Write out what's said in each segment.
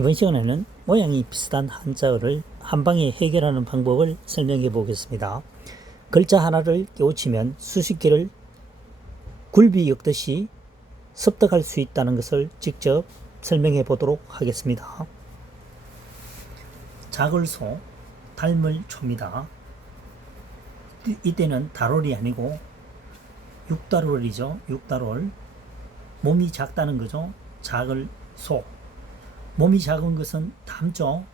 이번 시간에는 모양이 비슷한 한자어를 한방에 해결하는 방법을 설명해 보겠습니다. 글자 하나를 깨우치면 수십 개를 굴비 엮듯이 습득할 수 있다는 것을 직접 설명해 보도록 하겠습니다. 자글소, 닮을 초입니다. 이때는 다롤이 아니고 육다롤이죠. 육다롤. 몸이 작다는 거죠. 자글소. 몸이 작은 것은 닮죠.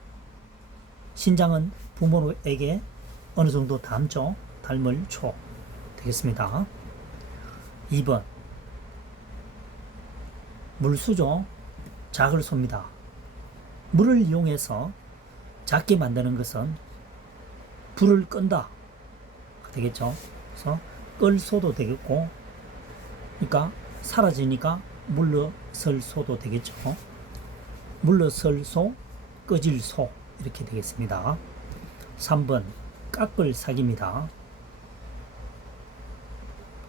신장은 부모에게 어느 정도 닮죠. 닮을 초 되겠습니다. 2번 물수죠. 작을 소입니다. 물을 이용해서 작게 만드는 것은 불을 끈다 되겠죠. 그래서 끌 소도 되겠고, 그러니까 사라지니까 물러설 소도 되겠죠. 물러설 소, 꺼질 소 이렇게 되겠습니다. 3번 깎을 사기입니다.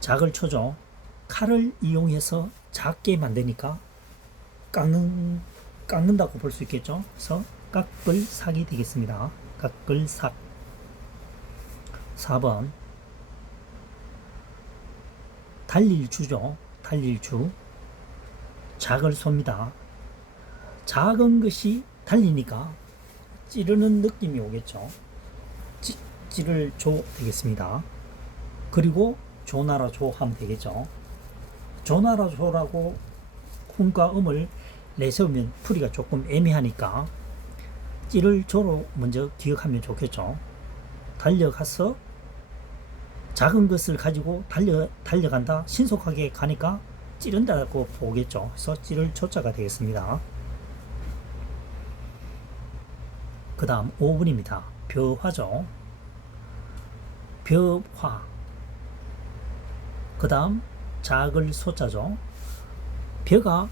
작을 초죠. 칼을 이용해서 작게 만드니까 깎는다고 볼 수 있겠죠. 그래서 깎을 삭이 되겠습니다. 깎을 삭. 4번 달릴 주죠. 달릴 주. 작을 소입니다. 작은 것이 달리니까 찌르는 느낌이 오겠죠. 찌를 조 되겠습니다. 그리고 조나라 조 하면 되겠죠. 조나라 조라고 hum과 음을 내세우면 풀이가 조금 애매하니까 찌를 조로 먼저 기억하면 좋겠죠. 달려가서 작은 것을 가지고 달려간다. 신속하게 가니까 찌른다고 보겠죠. 그래서 찌를 조자가 되겠습니다. 그 다음 5번입니다. 벼화죠. 벼화. 그 다음 작을 소자죠. 벼가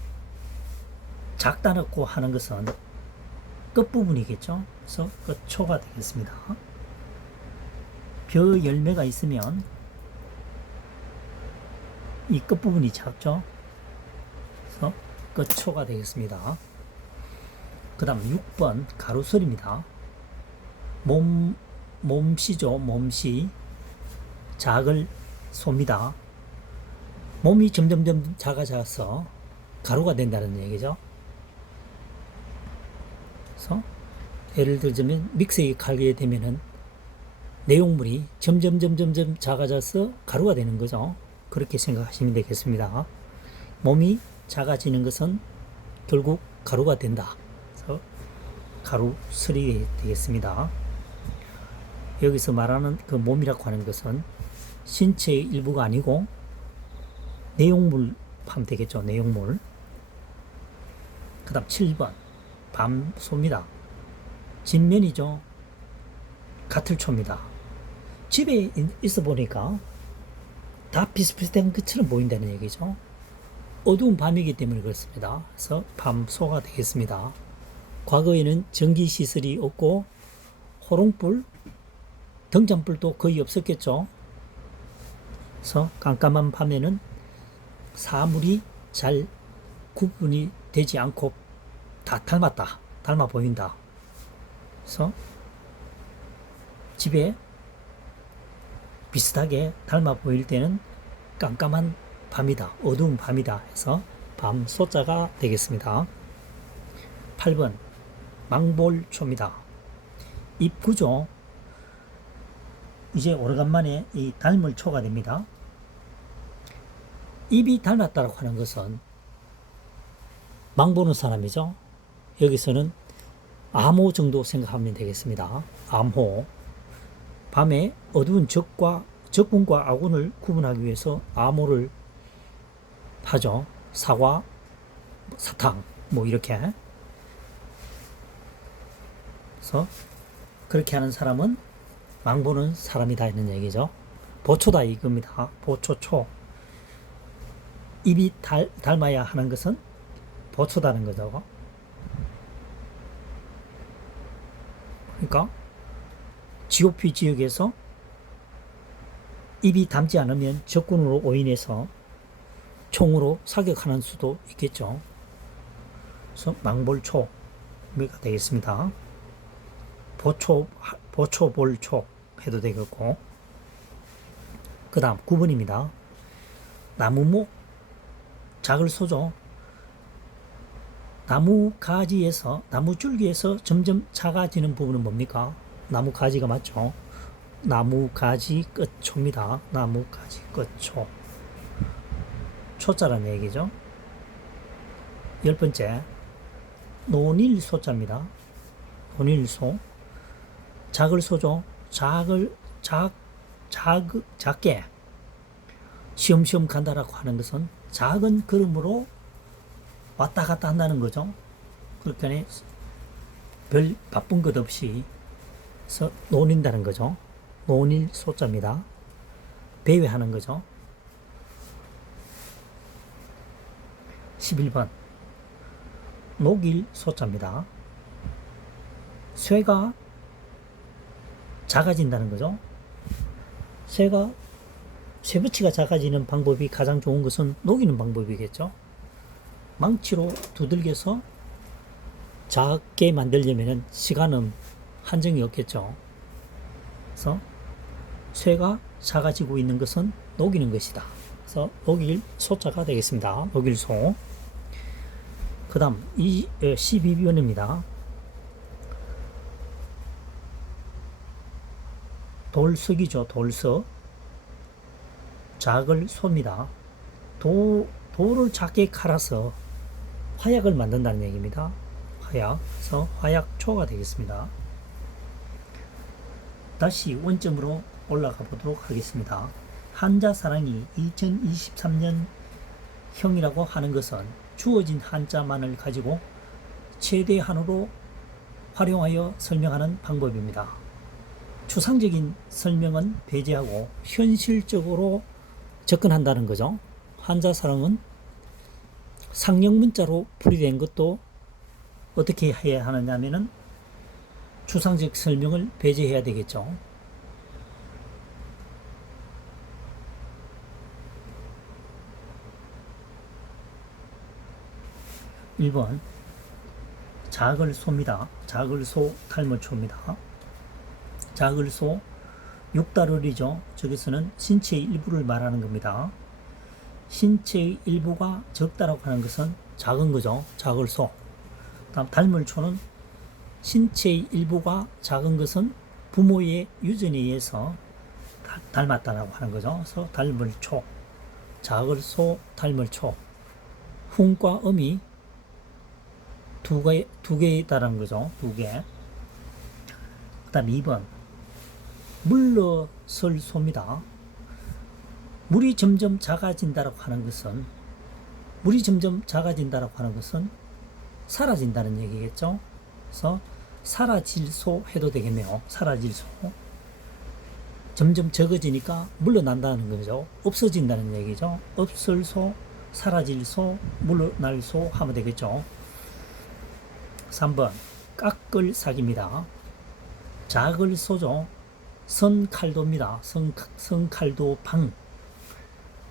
작다고 하는 것은 끝부분이겠죠. 그래서 끝초가 되겠습니다. 벼 열매가 있으면 이 끝부분이 작죠. 그래서 끝초가 되겠습니다. 그 다음 6번 가로설입니다. 몸시죠. 몸시. 작을 소입니다. 몸이 점점 작아져서 가루가 된다는 얘기죠. 그래서 예를 들자면 믹서기에 갈게 되면은 내용물이 점점 작아져서 가루가 되는 거죠. 그렇게 생각하시면 되겠습니다. 몸이 작아지는 것은 결국 가루가 된다. 그래서 가루설이 되겠습니다. 여기서 말하는 그 몸이라고 하는 것은 신체의 일부가 아니고 내용물 하면 되겠죠. 내용물. 그 다음 7번 밤소입니다. 진면이죠. 가틀초입니다. 집에 있어 보니까 다 비슷비슷한 것처럼 보인다는 얘기죠. 어두운 밤이기 때문에 그렇습니다. 그래서 밤소가 되겠습니다. 과거에는 전기시설이 없고 호롱불, 등잔불도 거의 없었겠죠. 그래서 깜깜한 밤에는 사물이 잘 구분이 되지 않고 다 닮아 보인다. 그래서 집에 비슷하게 닮아 보일 때는 깜깜한 밤이다, 어두운 밤이다 해서 밤소자가 되겠습니다. 8번 망볼초입니다. 입구죠. 이제 오래간만에 이 닮을 초가 됩니다. 입이 닮았다고 하는 것은 망보는 사람이죠. 여기서는 암호 정도 생각하면 되겠습니다. 암호. 밤에 어두운 적군과 아군을 구분하기 위해서 암호를 하죠. 사과, 사탕, 뭐 이렇게. 그래서 그렇게 하는 사람은 망보는 사람이다 있는 얘기죠. 보초다 이겁니다. 보초초. 입이 닮아야 하는 것은 보초다는 거죠. 그러니까 GOP 지역에서 입이 닮지 않으면 적군으로 오인해서 총으로 사격하는 수도 있겠죠. 그래서 망볼초. 의미가 되겠습니다. 보초볼초 해도 되겠고, 그 다음 9번입니다. 나무목, 작을 소죠. 나무 가지에서, 나무 줄기에서 점점 작아지는 부분은 뭡니까? 나무 가지가 맞죠? 나무 가지 끝초입니다. 나무 가지 끝초. 초자라는 얘기죠. 10번째, 논일소자입니다. 논일소. 작을 소죠. 작게 시험시험 간다라고 하는 것은 작은 걸음으로 왔다 갔다 한다는 거죠. 그렇게 별 바쁜 것 없이 논인다는 거죠. 논일 소자입니다. 배회하는 거죠. 11번 녹일 소자입니다. 쇠가 작아진다는 거죠. 쇠붙이가 작아지는 방법이 가장 좋은 것은 녹이는 방법이겠죠. 망치로 두들겨서 작게 만들려면 시간은 한정이 없겠죠. 그래서 쇠가 작아지고 있는 것은 녹이는 것이다. 그래서 녹일 소자가 되겠습니다. 녹일소. 그 다음 12번입니다. 돌석이죠. 돌석. 작을 소입니다. 돌을 작게 갈아서 화약을 만든다는 얘기입니다. 화약. 그래서 화약초가 되겠습니다. 다시 원점으로 올라가 보도록 하겠습니다. 한자사랑이 2023년 형이라고 하는 것은 주어진 한자만을 가지고 최대한으로 활용하여 설명하는 방법입니다. 추상적인 설명은 배제하고 현실적으로 접근한다는 거죠. 한자사랑은 상형 문자로 풀이된 것도 어떻게 해야 하느냐면은 추상적 설명을 배제해야 되겠죠. (1번) 작을소입니다. 작을소 탈모초입니다. 작을소 육달을이죠. 저기서는 신체의 일부를 말하는 겁니다. 신체의 일부가 적다라고 하는 것은 작은 거죠. 작을소. 다음 달물초는 신체의 일부가 작은 것은 부모의 유전에 의해서 닮았다라고 하는 거죠. 그래서 달물초, 작을소, 달물초. 훈과 음이 두 개다라는 거죠. 두 개. 그 다음 2번. 물러설 소입니다. 물이 점점 작아진다라고 하는 것은, 사라진다는 얘기겠죠. 그래서 사라질소 해도 되겠네요. 사라질소. 점점 적어지니까 물러난다는 거죠. 없어진다는 얘기죠. 없을소, 사라질소, 물러날소 하면 되겠죠. 3번 깎을삭입니다. 작을소죠. 선칼도입니다. 선칼도방.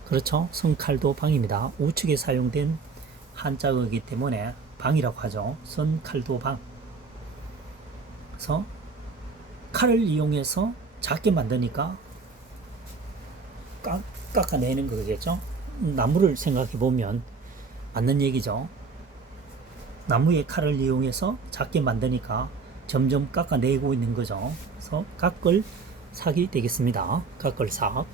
그렇죠. 선칼도방입니다. 우측에 사용된 한자어이기 때문에 방이라고 하죠. 선칼도방. 그래서 칼을 이용해서 작게 만드니까 깎아내는 거겠죠. 나무를 생각해 보면 맞는 얘기죠. 나무의 칼을 이용해서 작게 만드니까 점점 깎아내고 있는 거죠. 그래서 깎을삭이 되겠습니다. 깎을삭.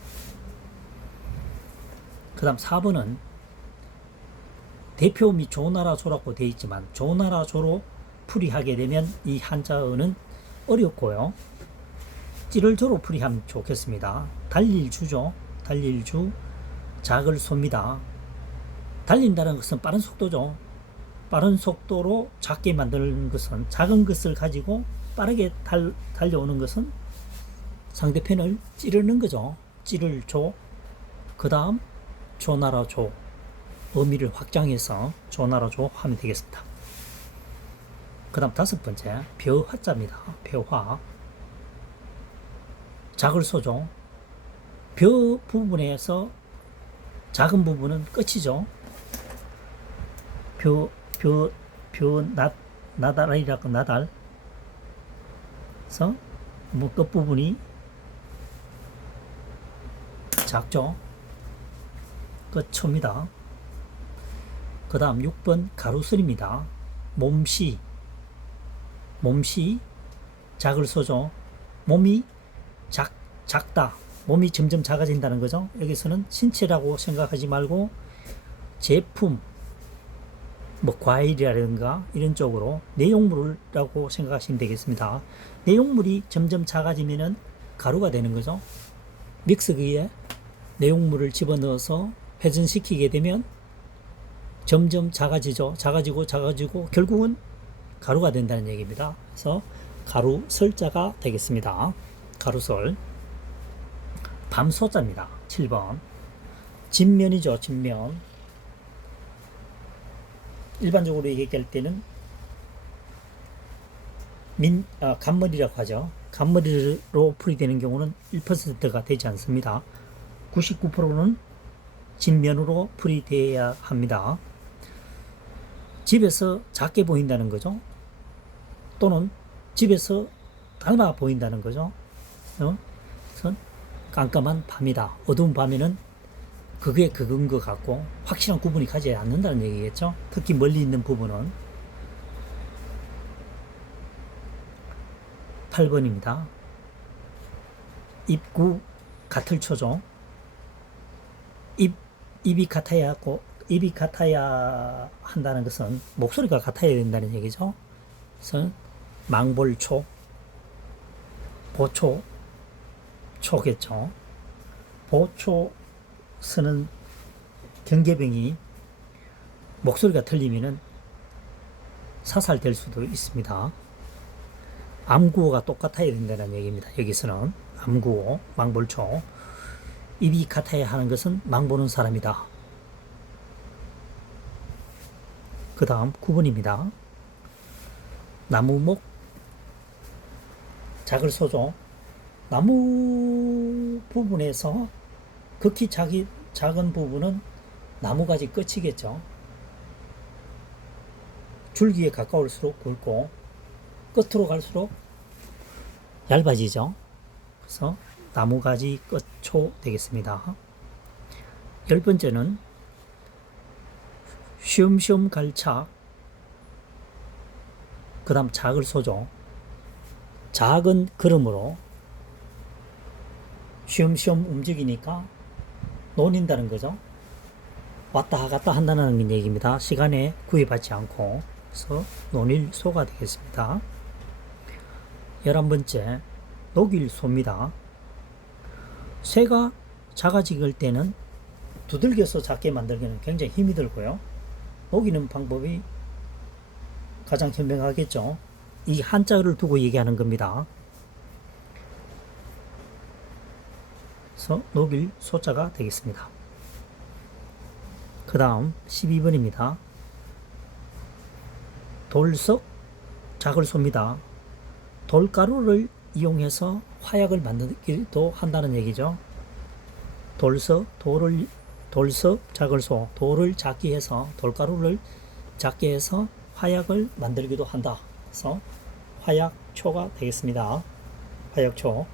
그 다음 4번은 대표음이 조나라조라고 되어 있지만 조나라조로 풀이하게 되면 이 한자어는 어렵고요. 찌를조로 풀이하면 좋겠습니다. 달릴주죠. 달릴주. 작을소입니다. 달린다는 것은 빠른 속도죠. 빠른 속도로 작게 만드는 것은, 작은 것을 가지고 빠르게 달려오는 것은 상대편을 찌르는 거죠. 찌를조. 그 다음 조나라조. 의미를 확장해서 조나라조 하면 되겠습니다. 그 다음 5번째 벼화자입니다. 벼화. 작을소죠. 벼 부분에서 작은 부분은 끝이죠. 나달이라고 나달. 그래서 뭐 끝부분이 작죠. 끝초입니다. 그 다음 6번 가루슬입니다. 몸시 작을 소죠. 몸이 작다. 몸이 점점 작아진다는 거죠. 여기서는 신체라고 생각하지 말고 제품, 뭐 과일이라든가 이런 쪽으로 내용물이라고 생각하시면 되겠습니다. 내용물이 점점 작아지면은 가루가 되는 거죠. 믹서기에 내용물을 집어넣어서 회전시키게 되면 점점 작아지죠. 작아지고 결국은 가루가 된다는 얘기입니다. 그래서 가루설자가 되겠습니다. 가루설. 밤소자입니다. 7번. 진면이죠. 진면. 일반적으로 얘기할 때는 간머리라고 하죠. 간머리로 풀이되는 경우는 1%가 되지 않습니다. 99%는 진면으로 풀이되어야 합니다. 집에서 작게 보인다는 거죠. 또는 집에서 닮아 보인다는 거죠. 그래서 깜깜한 밤이다. 어두운 밤에는 그게 그건 것 같고 확실한 구분이 가지 않는다는 얘기겠죠. 특히 멀리 있는 부분은. 8번입니다. 입구 가틀초죠. 입이 같아야 한다는 것은 목소리가 같아야 된다는 얘기죠. 그래서 망볼초, 보초, 초겠죠. 보초 쓰는 경계병이 목소리가 틀리면은 사살될 수도 있습니다. 암구호가 똑같아야 된다는 얘기입니다. 여기서는 암구호, 망볼초. 입이 같아야 하는 것은 망보는 사람이다. 그 다음 9번입니다. 나무목 작을 소죠. 나무 부분에서 극히 작은 부분은 나무가지 끝이겠죠. 줄기에 가까울수록 굵고 끝으로 갈수록 얇아지죠. 그래서 나무가지 끝초 되겠습니다. 10번째는 쉬엄쉬엄 갈차. 그 다음 작을 소죠. 작은 걸음으로 쉬엄쉬엄 움직이니까 논인다는 거죠. 왔다 갔다 한다는 얘기입니다. 시간에 구애받지 않고. 그래서 논일소가 되겠습니다. 11번째 녹일소입니다. 새가 작아질 때는 두들겨서 작게 만들기는 굉장히 힘이 들고요. 녹이는 방법이 가장 현명하겠죠. 이 한자를 두고 얘기하는 겁니다. 그래서 녹일 소자가 되겠습니다. 그 다음 12번입니다. 돌석 작을 소입니다. 돌가루를 이용해서 화약을 만들기도 한다는 얘기죠. 돌석 작을 소, 돌을 작게 해서 돌가루를 작게 해서 화약을 만들기도 한다. 그래서 화약초가 되겠습니다. 화약초.